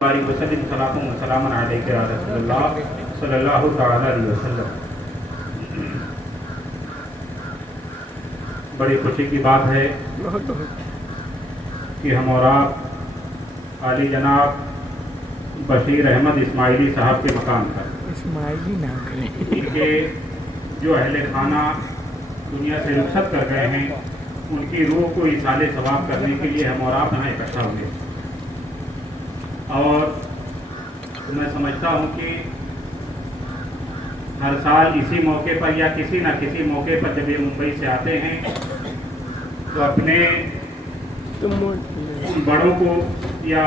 وسلم سلام علیکم یا رسول اللہ صلی اللہ تعالی علیہ وسلم۔ بڑی خوشی کی بات ہے کہ ہم اور آپ عالی جناب بشیر احمد اسماعیلی صاحب کے مقام پر اسماعیلی نام کریں کہ جو اہل خانہ دنیا سے رخصت کر گئے ہیں ان کی روح کو ایصال ثواب کرنے کے لیے ہم اور آپ یہاں اکٹھا ہوئے، اور میں سمجھتا ہوں کہ ہر سال اسی موقع پر یا کسی نہ کسی موقع پر جب یہ ممبئی سے آتے ہیں تو اپنے ان بڑوں کو یا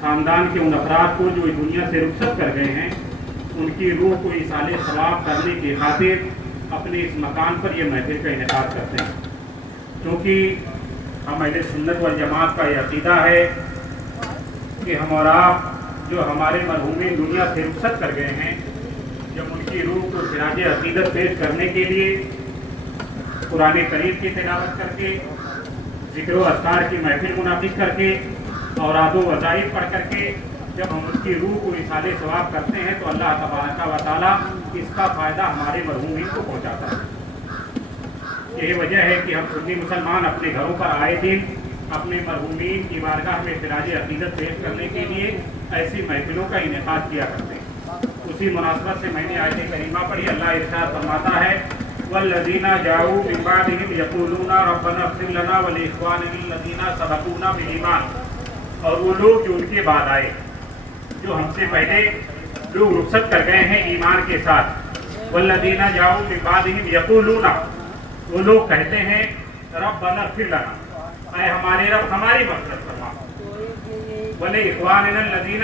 خاندان کے ان افراد کو جو دنیا سے رخصت کر گئے ہیں ان کی روح کو ایصال ثواب کرنے کی خاطر اپنے اس مکان پر یہ محفل کا انعقاد کرتے ہیں، کیونکہ ہم اہل سنت والجماعت کا یہ عقیدہ ہے کہ ہم اور آپ جو ہمارے مرحومین دنیا سے رخصت کر گئے ہیں، جب ان کی روح کو خراج عقیدت پیش کرنے کے لیے قرآن کریم کی تلاوت کر کے، ذکر و اذکار کی محفل منعقد کر کے، اوراد و وظائف پڑھ کر کے جب ہم اس کی روح کو ایصال ثواب کرتے ہیں تو اللہ تبارک و تعالیٰ اس کا فائدہ ہمارے مرحومین کو پہنچاتا ہے۔ یہی وجہ ہے کہ ہم سنی مسلمان اپنے گھروں پر آئے دن اپنے مرحومین کی بارگاہ میں خراج عقیدت پیش کرنے کے لیے ایسی محفلوں کا انعقاد کیا کرتے ہیں۔ اسی مناسبت سے میں نے آیت کریمہ پڑھی، اللہ ارشاد فرماتا ہے والذین جاؤوا من بعدهم یقولون ربنا اغفر لنا ولاخواننا الذین سبقونا بالایمان، اور وہ لوگ جو ان کے بعد آئے، جو ہم سے پہلے لوگ رخصت کر گئے ہیں ایمان کے ساتھ، والذین جاؤوا من بعدهم یقولون، وہ لوگ کہتے ہیں ربنا اغفر لنا، اے ہمارے رب ہماری مغفرت فرما، ولاخواننا الذین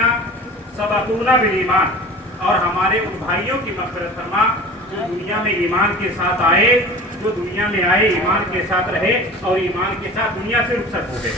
سبقونا بالایمان، اور ہمارے ان بھائیوں کی مغفرت فرما جو دنیا میں ایمان کے ساتھ آئے، جو دنیا میں آئے ایمان کے ساتھ رہے اور ایمان کے ساتھ دنیا سے رخصت ہو گئے۔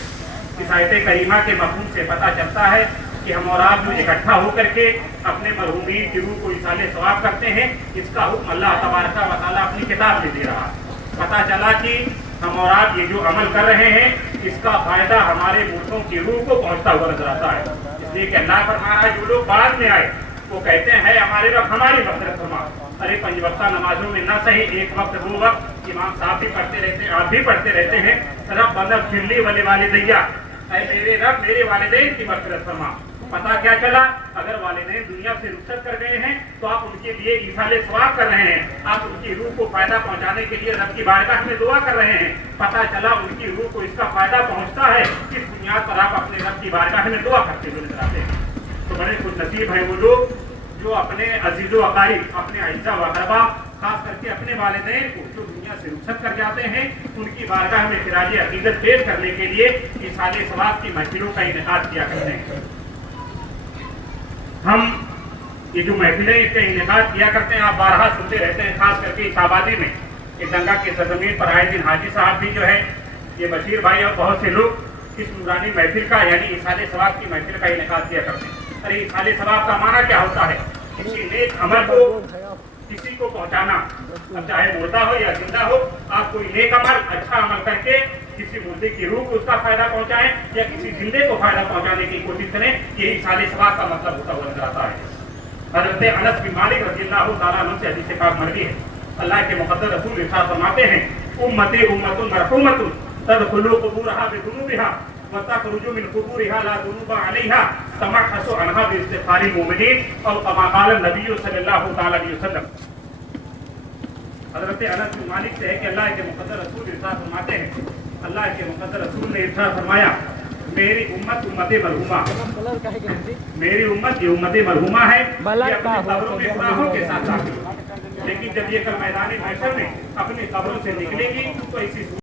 اس آیت کریمہ کے مفہوم سے پتہ چلتا ہے کہ ہم اور آپ جو اکٹھا ہو کر کے اپنے مرحومین کی روح کو ایصال ثواب کرتے ہیں، اس کا حکم اللہ تبارک و تعالیٰ اپنی کتاب میں دے رہا ہے۔ پتہ چلا کہ ہم اور آپ یہ جو عمل کر رہے ہیں اس کا فائدہ ہمارے مردوں کی روح کو پہنچتا ہوا نظر آتا ہے، اس لیے کہ اللہ فرما رہا ہے جو لوگ بعد میں آئے وہ کہتے ہیں ہمارے رب ہماری مغفرت فرما۔ ارے 5 وقتہ نمازوں میں نہ صحیح ایک وقت وہ وقت امام صاحب بھی پڑھتے رہتے ہیں، آپ بھی پڑھتے رہتے ہیں ربنا اغفر لی ولوالدیّ، اے میرے رب میرے والدین کی مغفرت فرما۔ پتہ کیا چلا؟ اگر والدین دنیا سے رخصت کر گئے ہیں تو آپ ان کے لیے ایصال ثواب کر رہے ہیں، آپ ان کی روح کو فائدہ پہنچانے کے لیے رب کی بارگاہ میں دعا کر رہے ہیں۔ پتہ چلا ان کی روح کو اس کا فائدہ پہنچتا ہے، اس بنیاد پر آپ اپنے رب کی بارگاہ میں دعا کرتے ہوئے نظر آتے ہیں۔ تو بڑے خوش نصیب ہیں وہ لوگ جو اپنے عزیز و اقارب، اپنے اعزاء و اقربا، خاص کر کے اپنے والدین کو جو دنیا سے رخصت کر جاتے ہیں ان کی بارگاہ میں خراج عقیدت پیش کرنے کے لیے ایصال ثواب کی محفلوں کا انعقاد کیا کرتے ہیں۔ ہم یہ جو محفلیں اس کا انعقاد کیا کرتے ہیں آپ بارہا سنتے رہتے ہیں، خاص کر کے اس آبادی میں کہ گنگا کی سرزمین پر آئے دن حاجی صاحب بھی جو ہے، یہ بشیر بھائی اور بہت سے لوگ اس نورانی محفل کا یعنی ایصال ثواب کی محفل کا انعقاد کیا کرتے ہیں۔ ارے ایصال ثواب کا معنی کیا ہوتا ہے؟ کسی نیک عمل کو کسی کو پہنچانا، اب چاہے مردہ ہو یا زندہ ہو، آپ کوئی نیک عمل اچھا عمل کر کے کسی مردے کی روح کو اس کا فائدہ پہنچائیں یا کسی زندے کو فائدہ پہنچانے کی کوشش کریں، یہ ایصال ثواب کا مطلب ہوتا ہوا نظر آتا ہے۔ حضرت انس بن مالک رضی اللہ تعالیٰ عنہ سے حدیث پاک مروی ہے، اللہ کے مقدس رسول ارشاد فرماتے ہیں امتی امۃ مرحومۃ تدخل قبورها بذنوبها وتخرج من قبورها لا ذنوب عليها تمحص عنها باستغفار المؤمنین، اور كما قال النبی صلی اللہ تعالی علیہ وسلم۔ حضرت انس بن مالک سے ہے کہ اللہ کے مقدس رسول ارشاد فرماتے ہیں، اللہ کے مقدس رسول نے ارشاد فرمایا میری امت امت مرحومہ، میری امت یہ امت مرحومہ ہے، یہ اپنی قبروں میں گناہوں کے ساتھ داخل ہوگی، لیکن جب یہ کل میدان محشر میں اپنی قبروں سے نکلے گی تو اسی